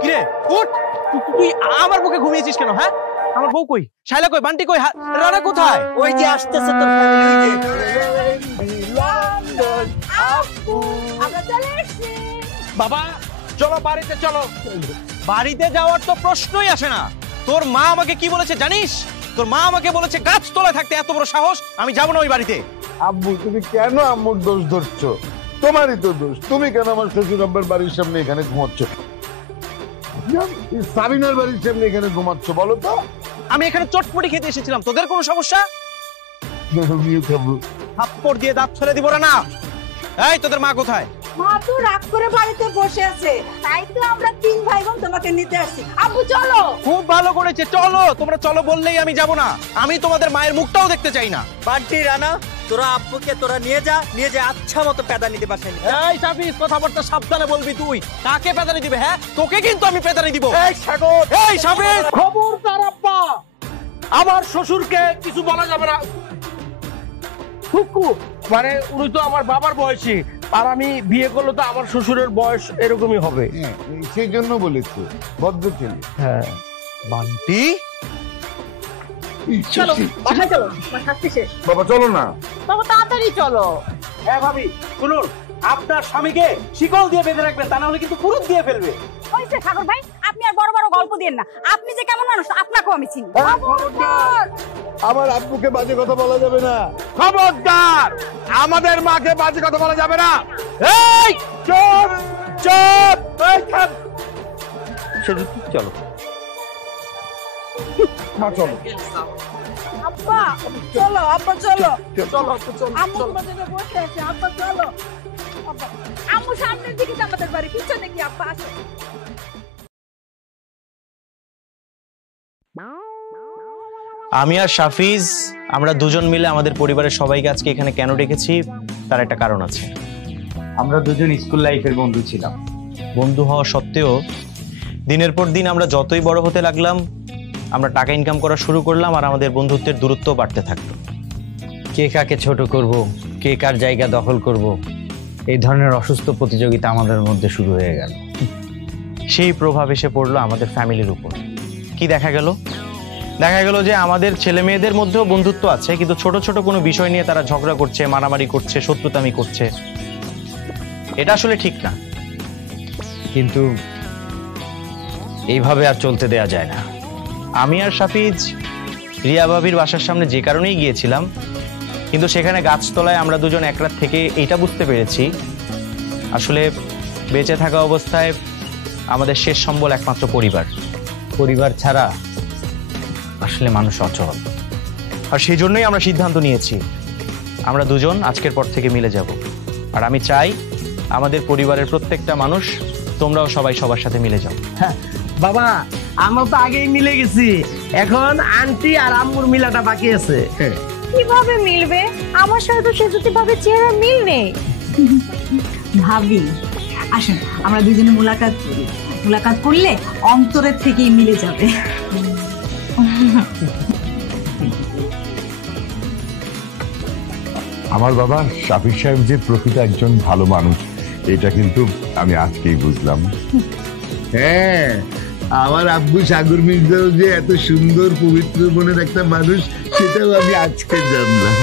কিরে উঠ, তুই আমার বুকে ঘুমিয়েছিস কেন? হ্যাঁ, আমার বউ কই, শাইলা কই, বান্টি কই, রানা কোথায়? ওই যে আসতেছে তোর ফ্যামিলি, ওই যে। বাবা চলো বাড়িতে চলো। বাড়িতে যাওয়ার তো প্রশ্নই আসে না। তোর মা আমাকে কি বলেছে জানিস? তোর মা আমাকে বলেছে গাছ তলায় থাকতে এত বড় সাহস, আমি যাবো না ওই বাড়িতে। আব্বু তুমি কেন আম্মুর দোষ ধরছো? তোমারই তো দোষ। তুমি কেন আমার শ্বশুর আব্বার বাড়ির সামনে এখানে ঘুমাচ্ছ? সাবিনার বাড়ির সামনে এখানে ঘুমাচ্ছ বলো তো? আমি এখানে চটপটি খেতে এসেছিলাম, তোদের কোনো সমস্যা? আমিও খাবো। থাপ্পড় দিয়ে দাঁত ফেলে দিব না। এই তোদের মা কোথায়? মা তো রাগ করে বাড়িতে বসে আছে, তাই তো আমরা 3 ভাই বোন তোমাকে নিতে আসছি। আব্বু চলো। খুব ভালো করেছে, চলো। তোমরা চলো বললেই আমি যাব না। আমি তোমাদের মায়ের মুখটাও দেখতে চাই না। বান্টি, রানা, তোরা আব্বুকে তোরা নিয়ে যা আচ্ছা মতো পেদানি দিবা। এই সাফিস, কথাবার্তা সাবধানে বলবি। তুই কাকে পেদানি দিবে? হ্যাঁ, তোকে কিন্তু আমি পেদানি দিব। এই সাগর, এই সাফিস, খবরদার আব্বা, আমার শ্বশুরকে কিছু বলা যাবে না। মানে উনি তো আমার বাবার বয়সী, আর আমি বিয়ে করলে তো আমার শ্বশুরের বয়স এরকমই হবে। সেই জন্য বলেছি ভদ্র ছেলে। হ্যাঁ বান্টি চলো বাসায় চলো, আমার শাস্তি শেষ। বাবা চলো না। বাবা তাড়াতাড়ি চলো। হ্যাঁ ভাবি শুনুন, আপনার স্বামীকে শিকল দিয়ে বেঁধে রাখবেন, তা না হলে কিন্তু পুরুত দিয়ে ফেলবে। হইছে সাগর ভাই, আপনি আর বড় বড় গল্প দিয়েন না। আপনি যে কেমন মানুষ আপনাকেও আমি চিনি। আমার আব্বুকে বাজে কথা বলা যাবে না। খবরদার, আমাদের মাকে বাজে কথা বলা যাবে না। এই চুপ চুপ, এই থাম। চলো মা চলো। আব্বা চলো, আব্বা চলো। চলো চলো। আম্মু তোমাদের জন্য বসে আছে, আব্বা চলো। আব্বা, আম্মু সামনের দিকে তো আমাদের বাড়ি, পিছনে কি আব্বা আসো। আমি আর শাফিজ, আমরা দুজন মিলে আমাদের পরিবারের সবাইকে আজকে এখানে কেন ডেকেছি তার একটা কারণ আছে। আমরা দুজন স্কুল লাইফের বন্ধু ছিলাম। বন্ধু হওয়া সত্ত্বেও দিনের পর দিন আমরা যতই বড় হতে লাগলাম, আমরা টাকা ইনকাম করা শুরু করলাম, আর আমাদের বন্ধুত্বের দূরত্ব বাড়তে থাকলো। কে কাকে ছোট করব, কে কার জায়গা দখল করব, এই ধরনের অসুস্থ প্রতিযোগিতা আমাদের মধ্যে শুরু হয়ে গেল। সেই প্রভাব এসে পড়লো আমাদের ফ্যামিলির উপর। কি দেখা গেল? দেখা গেল যে আমাদের ছেলে মেয়েদের মধ্যেও বন্ধুত্ব আছে, কিন্তু ছোট ছোট কোনো বিষয় নিয়ে তারা ঝগড়া করছে, মারামারি করছে, শত্রুতামি করছে। এটা আসলে ঠিক না। কিন্তু এইভাবে আর চলতে দেয়া যায় না। আমি আর শাফিজ রিয়া ভাবির বাসার সামনে যে কারণেই গিয়েছিলাম, কিন্তু সেখানে গাছতলায় আমরা দুজন এক রাত থেকে এইটা বুঝতে পেরেছি, আসলে বেঁচে থাকা অবস্থায় আমাদের শেষ সম্বল একমাত্র পরিবার। পরিবার ছাড়া আসলে মানুষ অচল। আর সেই জন্যই আমরা সিদ্ধান্ত নিয়েছি আমরা দুজন আজকের পর থেকে মিলে যাব। আর আমি চাই আমাদের পরিবারের প্রত্যেকটা মানুষ, তোমরাও সবাই সবার সাথে মিলে যাও। বাবা, আমরা তো আগেই মিলে গেছি, এখন আন্টি আর আম্মুর মিলাটা বাকি আছে। কিভাবে মিলবে? আমার সাথে তো সেজুতি ভাবে চেহারা মিল নেই। ভাবি আসেন আমরা দুজনে মুলাকাত করি, মুলাকাত করলে অন্তরের থেকেই মিলে যাবে। আমার বাবা শাফির সাহেব যে প্রকৃত একজন ভালো মানুষ, এটা কিন্তু আমি আজকেই বুঝলাম। হ্যাঁ, আমার আব্বু সাগর মির্জাও যে এত সুন্দর পবিত্র মনের একটা মানুষ, সেটাও আমি আজকে জানলাম।